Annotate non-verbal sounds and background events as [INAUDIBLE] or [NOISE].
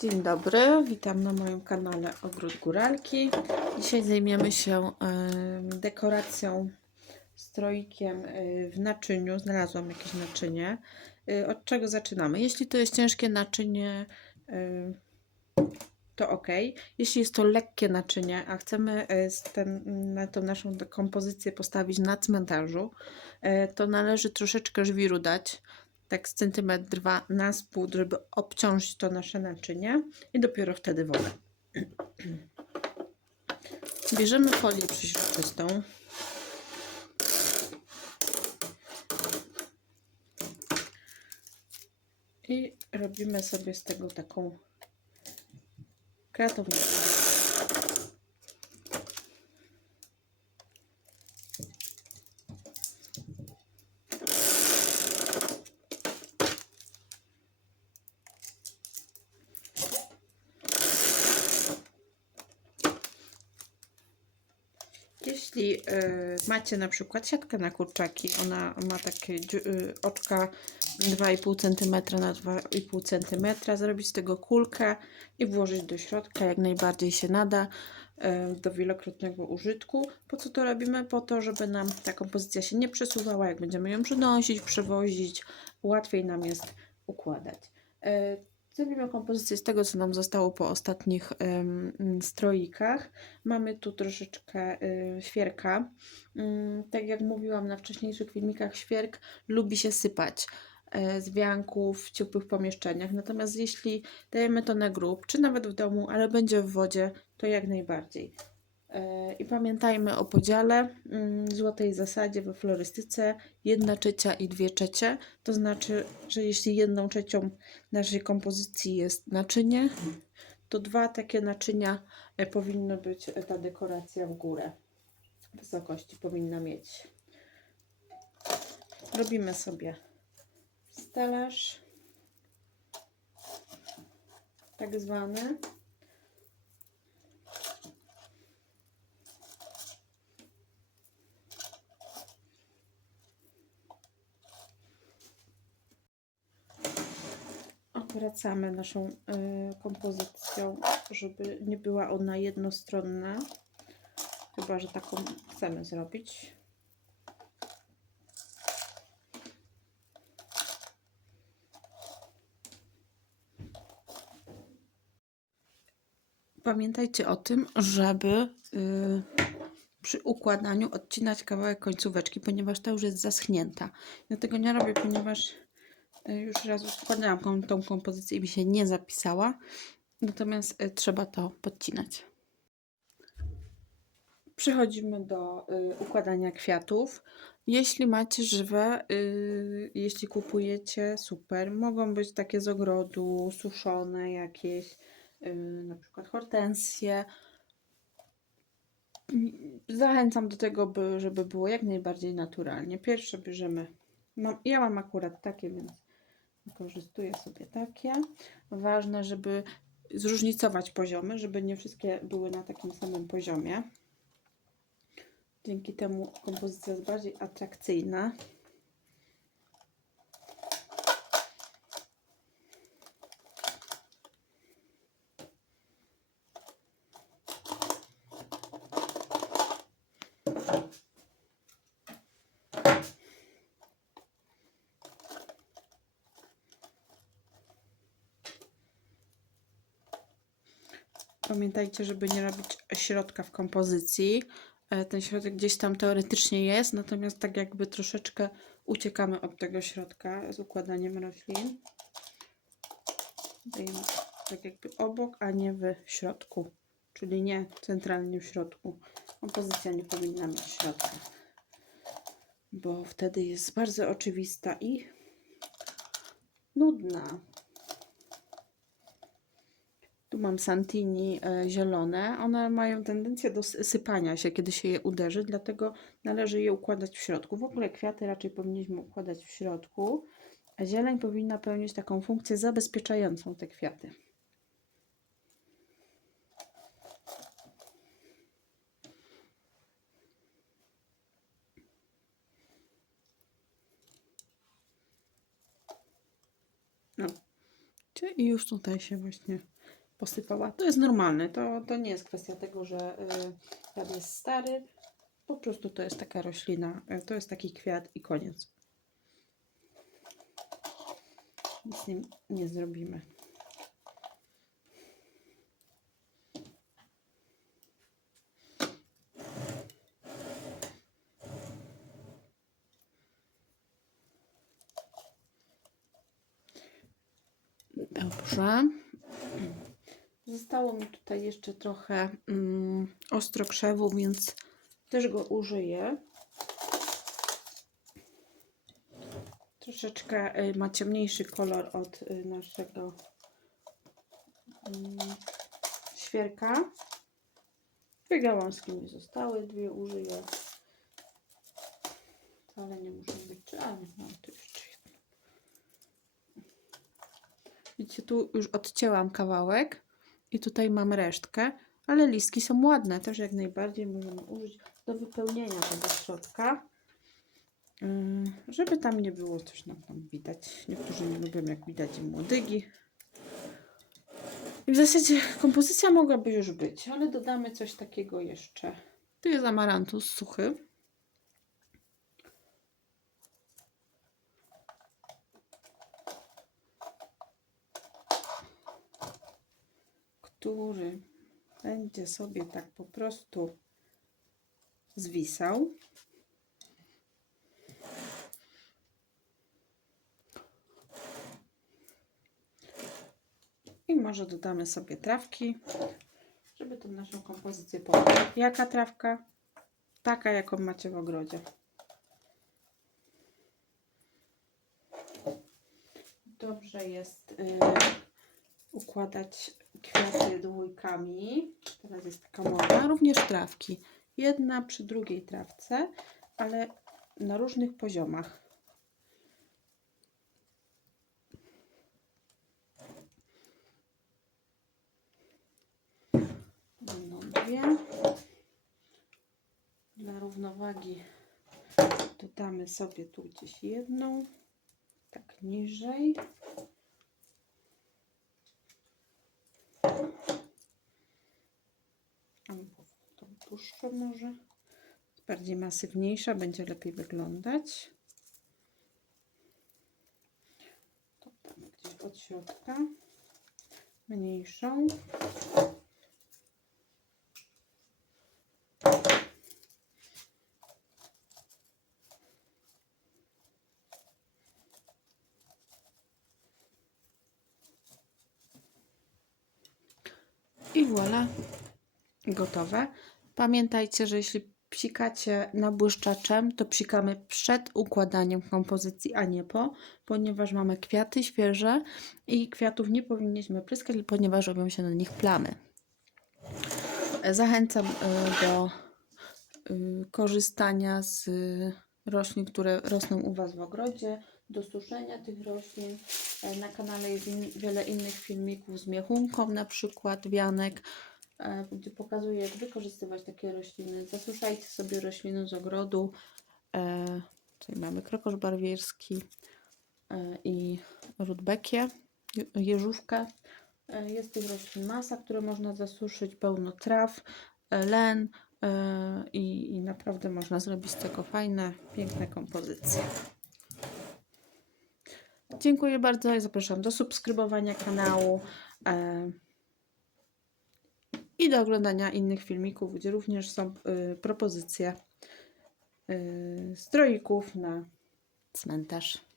Dzień dobry, witam na moim kanale Ogród Góralki. Dzisiaj zajmiemy się dekoracją, stroikiem y, w naczyniu. Znalazłam jakieś naczynie. Y, Od czego zaczynamy? Jeśli to jest ciężkie naczynie, y, to ok. Jeśli jest to lekkie naczynie, a chcemy ten, na tą naszą kompozycję postawić na cmentarzu, to należy troszeczkę żwiru dać tak z centymetr dwa na spód, żeby obciążyć to nasze naczynie i dopiero wtedy wodę. [CLEARS THROAT] Bierzemy folię przeźroczystą. I robimy sobie z tego taką kratownicę. Jeśli y, macie na przykład siatkę na kurczaki, ona ma takie y, oczka 2,5 cm na 2,5 cm, zrobić z tego kulkę i włożyć do środka, jak najbardziej się nada y, do wielokrotnego użytku. Po co to robimy? Po to, żeby nam ta kompozycja się nie przesuwała, jak będziemy ją przynosić, przewozić, łatwiej nam jest układać. Y, Zrobimy kompozycję z tego, co nam zostało po ostatnich mm, stroikach. Mamy tu troszeczkę y, świerka. Mm, tak jak mówiłam na wcześniejszych filmikach, świerk lubi się sypać e, z wianków w ciepłych pomieszczeniach. Natomiast jeśli dajemy to na grób, czy nawet w domu, ale będzie w wodzie, to jak najbardziej. E, I pamiętajmy o podziale, mm, złotej zasadzie we florystyce, jedna trzecia i dwie trzecie. To znaczy, że jeśli jedną trzecią naszej kompozycji jest naczynie, to dwa takie naczynia e, powinno być e, ta dekoracja w górę. Wysokości powinna mieć. Robimy sobie stelaż, tak zwany. Obracamy naszą y, kompozycją, żeby nie była ona jednostronna. Chyba, że taką chcemy zrobić. Pamiętajcie o tym, żeby y, przy układaniu odcinać kawałek końcóweczki, ponieważ ta już jest zaschnięta. Ja tego nie robię, ponieważ już raz układałam tą, kompozycję i mi się nie zapisała. Natomiast y, trzeba to podcinać. Przechodzimy do y, układania kwiatów. Jeśli macie żywe, y, jeśli kupujecie, super. Mogą być takie z ogrodu, suszone jakieś, y, na przykład hortensje. Zachęcam do tego, by, żeby było jak najbardziej naturalnie. Pierwsze bierzemy, ja mam akurat takie, więc wykorzystuję sobie takie. Ważne, żeby zróżnicować poziomy, żeby nie wszystkie były na takim samym poziomie. Dzięki temu kompozycja jest bardziej atrakcyjna. Pamiętajcie, żeby nie robić środka w kompozycji. E, Ten środek gdzieś tam teoretycznie jest, natomiast tak jakby troszeczkę uciekamy od tego środka z układaniem roślin. Dajemy tak jakby obok, a nie w środku, czyli nie centralnie w środku. Kompozycja nie powinna mieć środka, bo wtedy jest bardzo oczywista i nudna. Mam Santini e, zielone. One mają tendencję do sy- sypania się, kiedy się je uderzy, dlatego należy je układać w środku. W ogóle kwiaty raczej powinniśmy układać w środku, a zieleń powinna pełnić taką funkcję zabezpieczającą te kwiaty. No. I już tutaj się właśnie posypała. To jest normalne. To, to nie jest kwestia tego, że y, kwiat jest stary. Po prostu to jest taka roślina. y, To jest taki kwiat i koniec. Nic z nim nie zrobimy. Dobrze. Zostało mi tutaj jeszcze trochę mm, ostrokrzewu, więc też go użyję. Troszeczkę y, ma ciemniejszy kolor od y, naszego mm, świerka. Dwie gałązki mi zostały, dwie użyję. Ale nie muszą być, czy mam tu jeszcze jedno. Widzicie, tu już odcięłam kawałek i tutaj mam resztkę, ale listki są ładne, też jak najbardziej możemy użyć do wypełnienia tego środka, Ym, żeby tam nie było coś nam tam widać. Niektórzy nie lubią jak widać im młodygi. I w zasadzie kompozycja mogłaby już być, ale dodamy coś takiego jeszcze. Tu jest amarantus suchy. Który będzie sobie tak po prostu zwisał. I może dodamy sobie trawki, żeby tą naszą kompozycję pobrać. Jaka trawka? Taka, jaką macie w ogrodzie. Dobrze jest y, układać kwiaty dwójkami. Teraz jest taka moda. Również trawki. Jedna przy drugiej trawce, ale na różnych poziomach. Będą dwie. Dla równowagi dodamy sobie tu gdzieś jedną, tak niżej. Dłuższą może. Bardziej masywniejsza, będzie lepiej wyglądać. To tam gdzieś od środka. Mniejszą. I voilà, gotowe. Pamiętajcie, że jeśli psikacie nabłyszczaczem, to psikamy przed układaniem kompozycji, a nie po, ponieważ mamy kwiaty świeże i kwiatów nie powinniśmy pryskać, ponieważ robią się na nich plamy. Zachęcam y, do y, korzystania z roślin, które rosną u Was w ogrodzie, do suszenia tych roślin. E, Na kanale jest wiele innych filmików z miechunką, na przykład wianek, e, gdzie pokazuję, jak wykorzystywać takie rośliny. Zasuszajcie sobie rośliny z ogrodu. E, Tutaj mamy krokosz barwierski e, i rudbekie, je- jeżówkę. E, Jest tych roślin masa, które można zasuszyć, pełno traw, e, len e, i, i naprawdę można zrobić z tego fajne, piękne kompozycje. Dziękuję bardzo i zapraszam do subskrybowania kanału e, i do oglądania innych filmików, gdzie również są y, propozycje y, stroików na cmentarz.